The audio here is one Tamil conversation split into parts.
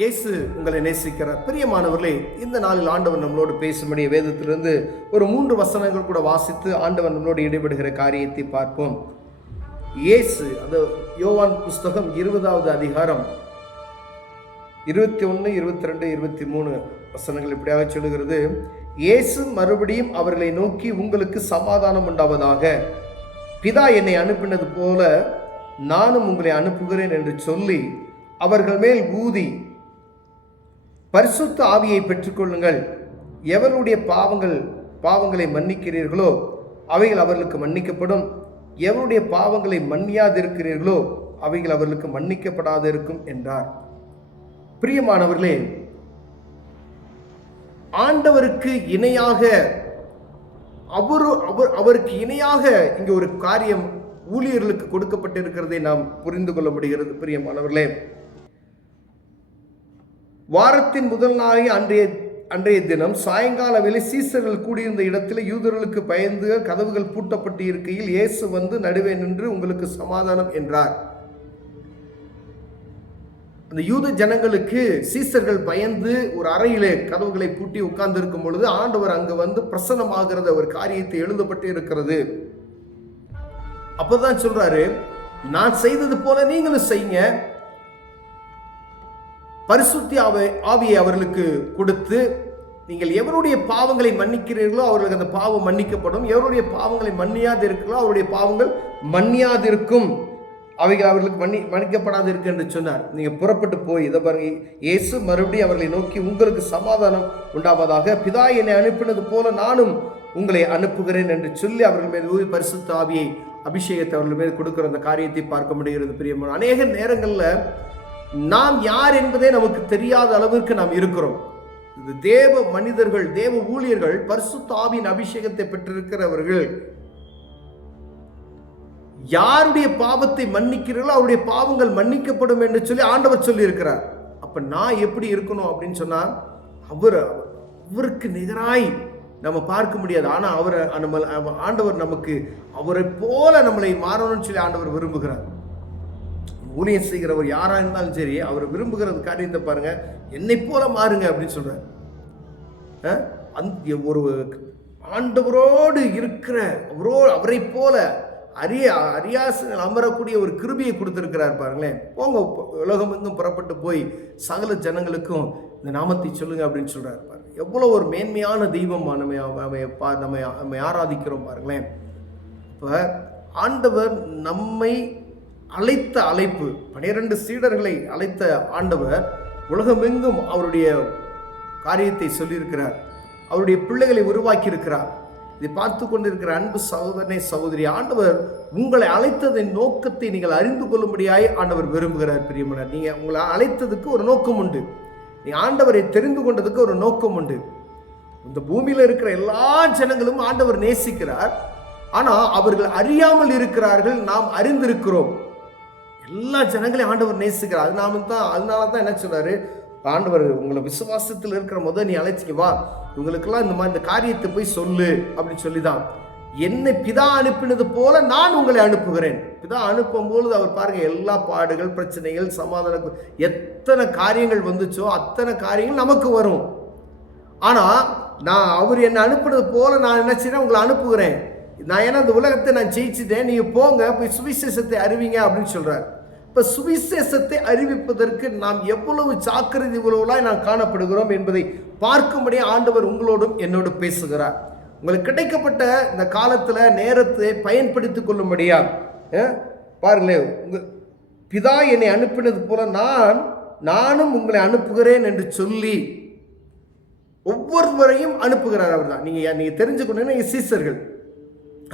இயேசு உங்களை நேசிக்கிறார். பிரியமானவர்களே, இந்த நாளில் ஆண்டவர் நம்மளோடு பேசும்படிய வேதத்திலிருந்து ஒரு 3 வசனங்கள் கூட வாசித்து ஆண்டவர் நம்மளோடு இடைபடுகிற காரியத்தை பார்ப்போம். இயேசு, அது யோவான் புஸ்தகம் 20வது அதிகாரம் 21, 22, 23 வசனங்கள் இப்படியாக சொல்லுகிறது. இயேசு மறுபடியும் அவர்களை நோக்கி, உங்களுக்கு சமாதானம் உண்டாவதாக. பிதா என்னை அனுப்பினது போல நானும் உங்களை அனுப்புகிறேன் என்று சொல்லி அவர்கள் மேல் ஊதி, பரிசுத்த ஆவியை பெற்றுக்கொள்ளுங்கள். எவருடைய பாவங்களை மன்னிக்கிறீர்களோ அவைகள் அவர்களுக்கு மன்னிக்கப்படும். எவருடைய பாவங்களை மன்னியாதிருக்கிறீர்களோ அவைகள் அவர்களுக்கு மன்னிக்கப்படாது இருக்கும் என்றார். பிரியமானவர்களே, ஆண்டவருக்கு இணையாக அவருக்கு இணையாக இங்கே ஒரு காரியம் ஊழியர்களுக்கு கொடுக்கப்பட்டிருக்கிறதை நாம் புரிந்து கொள்ள முடிகிறது. பிரியமானவர்களே, வாரத்தின் முதல் நாள் அன்றைய தினம் சாயங்கால வேளை சீசர்கள் கூடியிருந்த இடத்தில் யூதர்களுக்கு பயந்து கதவுகள் பூட்டப்பட்டு இருக்கையில் இயேசு வந்து நடுவே நின்று, உங்களுக்கு சமாதானம் என்றார். அந்த யூத ஜனங்களுக்கு சீசர்கள் பயந்து ஒரு அறையிலே கதவுகளை பூட்டி உட்கார்ந்து இருக்கும் பொழுது ஆண்டவர் அங்கு வந்து பிரசன்னமாகிறத ஒரு காரியத்தை எழுதப்பட்டு இருக்கிறது. அப்பதான் சொல்றாரு, நான் செய்தது போல நீங்களும் செய்யுங்க. பரிசுத்த ஆவியை அவர்களுக்கு கொடுத்து, நீங்கள் எவருடைய பாவங்களை மன்னிக்கிறீர்களோ அவர்களுக்கு அந்த பாவம் மன்னிக்கப்படும். எவருடைய பாவங்களை மன்னியாது இருக்கிறோ அவருடைய பாவங்கள் மன்னியாதிருக்கும். அவைகள் அவர்களுக்கு மன்னிக்கப்படாது இருக்கு என்று சொன்னார். நீங்க புறப்பட்டு போய் இதை பாருங்க, இயேசு மறுபடியும் அவர்களை நோக்கி, உங்களுக்கு சமாதானம் உண்டாவதாக. பிதா என்னை அனுப்பினது போல நானும் உங்களை அனுப்புகிறேன் என்று சொல்லி அவர்கள் மீது பரிசுத்த ஆவியை அபிஷேகத்தை அவர்கள் மீது கொடுக்கிற அந்த காரியத்தை பார்க்க முடிகிறது. பிரியமான, அநேக நேரங்களில் நாம் யார் என்பதே நமக்கு தெரியாத அளவிற்கு நாம் இருக்கிறோம். இது தேவ மனிதர்கள், தேவ ஊழியர்கள், பரிசுத்த ஆவியின் அபிஷேகத்தை பெற்றிருக்கிறவர்கள். யாருடைய பாவத்தை மன்னிக்கிறீர்களோ அவருடைய பாவங்கள் மன்னிக்கப்படும் என்று சொல்லி ஆண்டவர் சொல்லி இருக்கிறார். அப்ப நான் எப்படி இருக்கணும் அப்படின்னு சொன்னா, அவருக்கு நிகராய் நம்ம பார்க்க முடியாது. ஆனா ஆண்டவர் நமக்கு அவரை போல நம்மளை மாறணும்னு சொல்லி ஆண்டவர் விரும்புகிறார். ஊழியம் செய்கிறவர் யாரா இருந்தாலும் சரி, அவர் விரும்புகிறது காரியத்தை பாருங்க, என்னை போல மாறுங்க அப்படின்னு சொல்றார். ஒரு ஆண்டவரோடு இருக்கிற அவரை போல அரியாசங்கள் அமரக்கூடிய ஒரு கிருபியை கொடுத்திருக்கிறார் பாருங்களேன். போங்க, உலகம் எங்கும் புறப்பட்டு போய் சகல ஜனங்களுக்கும் இந்த நாமத்தை சொல்லுங்க அப்படின்னு சொல்றாரு பாருங்க. எவ்வளவு ஒரு மேன்மையான தெய்வம் நம்ம ஆராதிக்கிறோம் பாருங்களேன். இப்ப ஆண்டவர் நம்மை அழைத்த அழைப்பு, 12 சீடர்களை அழைத்த ஆண்டவர் உலகமெங்கும் அவருடைய காரியத்தை சொல்லியிருக்கிறார். அவருடைய பிள்ளைகளை உருவாக்கி இருக்கிறார். இதை பார்த்து கொண்டிருக்கிற அன்பு சகோதரனே, சகோதரி, ஆண்டவர் உங்களை அழைத்ததின் நோக்கத்தை நீங்கள் அறிந்து கொள்ளும்படியாய் ஆண்டவர் விரும்புகிறார். பிரியமான, நீங்க உங்களை அழைத்ததுக்கு ஒரு நோக்கம் உண்டு. நீங்க ஆண்டவரை தெரிந்து கொண்டதுக்கு ஒரு நோக்கம் உண்டு. இந்த பூமியில இருக்கிற எல்லா ஜனங்களும் ஆண்டவர் நேசிக்கிறார். ஆனா அவர்கள் அறியாமல் இருக்கிறார்கள், நாம் அறிந்திருக்கிறோம். எல்லா ஜனங்களையும் ஆண்டவர் நேசிக்கிறார். அதனால தான் என்ன சொல்றாரு ஆண்டவர், உங்களை விசுவாசத்தில் இருக்கிற நீ அழைச்சிக்க வா, உங்களுக்கெல்லாம் இந்த காரியத்தை போய் சொல்லு அப்படின்னு சொல்லிதான், என்னை பிதா அனுப்பினது போல நான் உங்களை அனுப்புகிறேன். பிதா அனுப்பும் பொழுது அவர் பாருங்க, எல்லா பாடுகள், பிரச்சனைகள், சமாதானம், எத்தனை காரியங்கள் வந்துச்சோ அத்தனை காரியங்கள் நமக்கு வரும். ஆனா அவர் என்னை அனுப்பினது போல நான் என்ன செய்யறேன், உங்களை அனுப்புகிறேன். நான் ஏன்னா இந்த உலகத்தை நான் ஜெயிச்சுட்டேன், நீங்க போங்க போய் சுவிசேஷத்தை அறிவிங்க அப்படின்னு சொல்றார். இப்ப சுவிசேஷத்தை அறிவிப்பதற்கு நாம் எவ்வளவு ஜாக்கிரதை உறவுகளாய் நாம் காணப்படுகிறோம் என்பதை பார்க்கும்படி ஆண்டவர் உங்களோடும் என்னோடு பேசுகிறார். உங்களுக்கு கிடைக்கப்பட்ட இந்த காலத்துல நேரத்தை பயன்படுத்திக் கொள்ளும்படியா பாருங்களேன், உங்க பிதா என்னை அனுப்பினது போல நானும் உங்களை அனுப்புகிறேன் என்று சொல்லி ஒவ்வொருவரையும் அனுப்புகிறார். அவர் தான் நீங்க தெரிஞ்சுக்கணும், சீசர்கள்.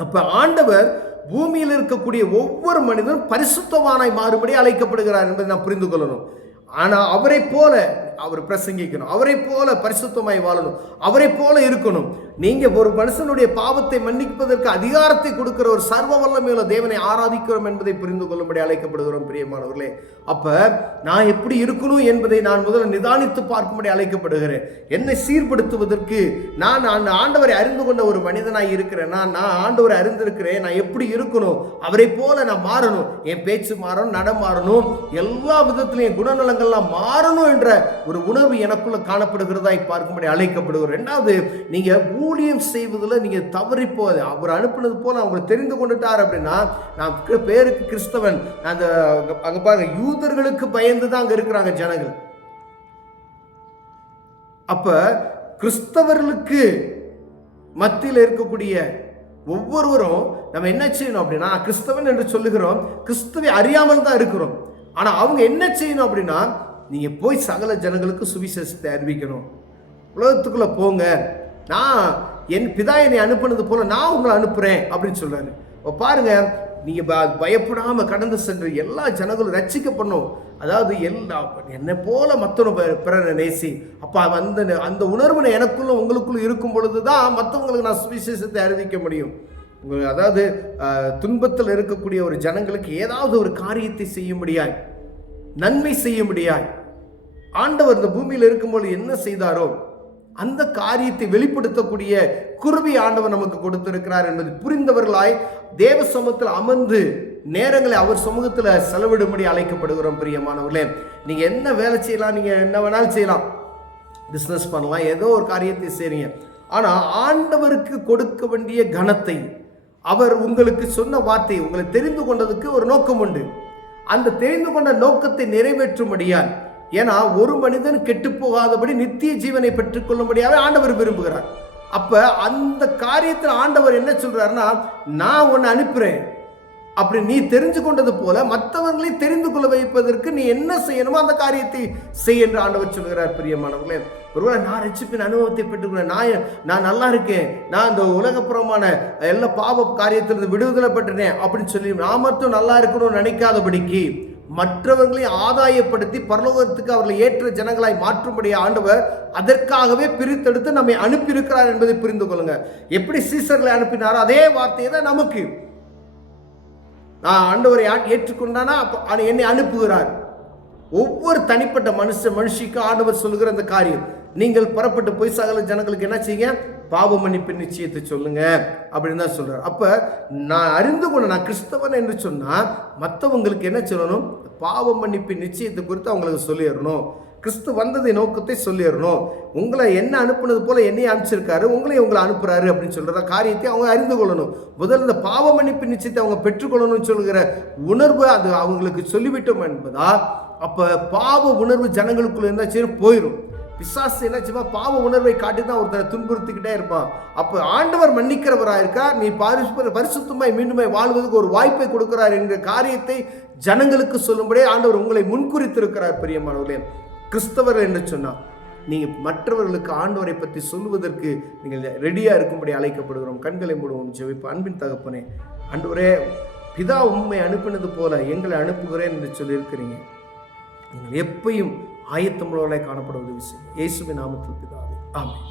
அப்ப ஆண்டவர் பூமியில் இருக்கக்கூடிய ஒவ்வொரு மனிதனும் பரிசுத்தவானாய் மாறுபடி அழைக்கப்படுகிறார் என்பதை நாம் புரிந்து கொள்ளணும். ஆனா அவரை போல அவர் பிரசங்கிக்கணும், அவரை போல பரிசுத்தமாய் வாழணும், அவரை போல இருக்கணும். நீங்க ஒரு மனுஷனுடைய பாவத்தை மன்னிப்பதற்கு அதிகாரத்தை கொடுக்கிற ஒரு சர்வ வல்லமையுள்ள தேவனை ஆராதிக்கிறோம் என்பதை புரிந்து கொள்ளும்படி அழைக்கப்படுகிறோம் பிரியமானவர்களே. அப்ப நான் எப்படி இருக்கணும் என்பதை நான் முதல்ல நிதானித்து பார்க்கும்படி அழைக்கப்படுகிறேன். என்னை சீர்படுத்துவதற்கு நான் ஆண்டவரை அறிந்து கொண்ட ஒரு மனிதனாய் இருக்கிறேன். நான் ஆண்டவரை அறிந்திருக்கிறேன். நான் எப்படி இருக்கணும், அவரை போல நான் மாறணும், என் பேச்சு மாறணும், நடம் மாறணும், எல்லா விதத்திலையும் குணநலங்கள்லாம் மாறணும் என்ற ஒரு உணர்வு எனக்குள்ள காணப்படுகிறதாய் பார்க்கும்படி அழைக்கப்படுகிறோம். ரெண்டாவது, நீங்க ஊழியம் செய்வதில் நீங்க தவறி போது அவர் அனுப்பினது போல அவங்க தெரிந்து கொண்டுட்டார் அப்படின்னா, நான் பேருக்கு கிறிஸ்தவன், அந்த அங்க பாருங்க, யூதர்களுக்கு பயந்து தான் அங்க இருக்கிறாங்க ஜனங்கள். அப்ப கிறிஸ்தவர்களுக்கு மத்தியில் இருக்கக்கூடிய ஒவ்வொருவரும் நம்ம என்ன செய்யணும் அப்படின்னா, கிறிஸ்தவன் என்று சொல்லுகிறோம், கிறிஸ்துவை அறியாமல் தான் இருக்கிறோம். ஆனா அவங்க என்ன செய்யணும் அப்படின்னா, நீங்க போய் சகல ஜனங்களுக்கு சுவிசேஷத்தை அறிவிக்கணும், உலகத்துக்குள்ள போங்க, நான் என் பிதா என்னை அனுப்பினது போல நான் உங்களை அனுப்புறேன் அப்படின்னு சொல்றாரு. பாருங்க, நீங்க பயப்படாம கடந்து சென்று எல்லா ஜனங்களும் ரட்சிக்கப்படணும். அதாவது என்னை போல மற்றவங்க பிறரை நேசி. அப்ப அந்த உணர்வு எனக்குள்ள உங்களுக்குள்ள இருக்கும் பொழுதுதான் மற்றவங்களுக்கு நான் சுவிசேஷத்தை அறிவிக்க முடியும். அதாவது துன்பத்தில் இருக்கக்கூடிய ஒரு ஜனங்களுக்கு ஏதாவது ஒரு காரியத்தை செய்ய முடியாது, நன்மை செய்ய முடியாது. ஆண்டவர் இந்த பூமியில் இருக்கும்போது என்ன செய்தாரோ அந்த காரியத்தை வெளிப்படுத்தக்கூடிய குருவி ஆண்டவர் நமக்கு கொடுத்திருக்கிறார் என்பது புரிந்தவர்களாய் தேவ சமூகத்தில் அமர்ந்து நேரங்களை அவர் சமூகத்தில் செலவிடும்படி அழைக்கப்படுகிறோம். பிரியமானவர்களே, நீங்க என்ன வேலை செய்யலாம், நீங்க என்ன வேணாலும் செய்யலாம், பிசினஸ் பண்ணலாம், ஏதோ ஒரு காரியத்தை செய்றீங்க. ஆனா ஆண்டவருக்கு கொடுக்க வேண்டிய கனத்தை, அவர் உங்களுக்கு சொன்ன வார்த்தை, உங்களை தெரிந்து கொண்டதுக்கு ஒரு நோக்கம் உண்டு. அந்த தெரிந்து கொண்ட நோக்கத்தை நிறைவேற்றும்படியால், ஏன்னா ஒரு மனிதன் கெட்டு போகாதபடி நித்திய ஜீவனை பெற்றுக் கொள்ளும்படியாவே ஆண்டவர் விரும்புகிறார். அப்ப அந்த காரியத்தில் ஆண்டவர் என்ன சொல்றாருன்னா, நான் உன்னை அனுப்புறேன், அப்படி நீ தெரிஞ்சு கொண்டது போல மற்றவர்களை தெரிந்து கொள்ள வைப்பதற்கு நீ என்ன செய்யணுமோ அந்த காரியத்தை செய் என்று ஆண்டவர் சொல்கிறார். பிரியமானவர்களே, ஒருவேளை நான் ரட்சிப்பின் அனுபவத்தை பெற்றுக்கிறேன், நான் நல்லா இருக்கேன், நான் இந்த உலகப்புறமான எல்லா பாவ காரியத்திலிருந்து விடுதலை பெற்றேன் அப்படின்னு சொல்லி நான் மட்டும் நல்லா இருக்கணும்னு நினைக்காதபடிக்கு மற்றவர்களை ஆதாயப்படுத்தி பரலோகத்துக்கு அவர்களை ஏற்ற ஜனங்களாய் மாற்றும்படி ஆண்டவர் அதற்காகவே பிரித்தெடுத்து நம்மை அனுப்பியிருக்கிறார் என்பதை புரிந்து கொள்ளுங்க. எப்படி சீசர்களை அனுப்பினாரோ அதே வார்த்தையை தான் நமக்கு, நான் ஆண்டவரை ஏற்றுக்கொண்டானா என்னை அனுப்புகிறார். ஒவ்வொரு தனிப்பட்ட மனுஷிக்கு ஆண்டவர் சொல்லுகிற அந்த காரியம், நீங்கள் புறப்பட்டு போய் சகல ஜனங்களுக்கு என்ன செய்யுங்க, பாவ மன்னிப்பு நிச்சயத்தை சொல்லுங்க அப்படின்னு தான் சொல்றாரு. அப்ப நான் அறிந்து கொண்ட நான் கிறிஸ்தவன் என்று சொன்னா மற்றவங்களுக்கு என்ன சொல்லணும், பாவ மன்னிப்பு நிச்சயத்தை குறித்து அவங்களுக்கு சொல்லிடணும், கிறிஸ்து வந்ததை நோக்கத்தை சொல்லிடணும். உங்களை என்ன அனுப்புனது போல என்னையை அனுப்பிச்சிருக்காரு, உங்களை அனுப்புறாரு அப்படின்னு சொல்ற காரியத்தை அவங்க அறிந்து கொள்ளணும். முதல்ல இந்த பாவ மன்னிப்பு நிச்சயத்தை அவங்க பெற்றுக்கொள்ளணும்னு சொல்லுகிற உணர்வு அது அவங்களுக்கு சொல்லிவிட்டோம் என்பதா, அப்ப பாவ உணர்வு ஜனங்களுக்குள்ள என்ன போயிடும். பிசாசு என்ன செய்வா, பாவ உணர்வை காட்டி தான் ஒருத்தரை துன்புறுத்திக்கிட்டே இருப்பான். அப்ப ஆண்டவர் மன்னிக்கிறவராக இருக்கார், நீ பரிசுத்தமாய் மீண்டுமாய் வாழ்வதற்கு ஒரு வாய்ப்பை கொடுக்கிறார் என்ற காரியத்தை ஜனங்களுக்கு சொல்லும்படியே ஆண்டவர் உங்களை முன்குறித்திருக்கிறார். பிரியமானவர்களே, கிறிஸ்தவர் என்று சொன்னா நீங்க மற்றவர்களுக்கு ஆண்டவரை பற்றி சொல்லுவதற்கு நீங்கள் ரெடியா இருக்கும்படி அழைக்கப்படுகிறோம். கண்களை மூடுவோம், ஜெபிப்போம். அன்பின் தகப்பனே, ஆண்டவரே, பிதா உம்மை அனுப்பினது போல எங்களை அனுப்புகிறேன் என்று சொல்லியிருக்கிறீங்க. நீங்கள் எப்பயும் ஆயத்தமுள்ளவர்களாய் காணப்பட உதவி செய்யும். இயேசுவின் நாமத்தில் பிதாவே, ஆமென்.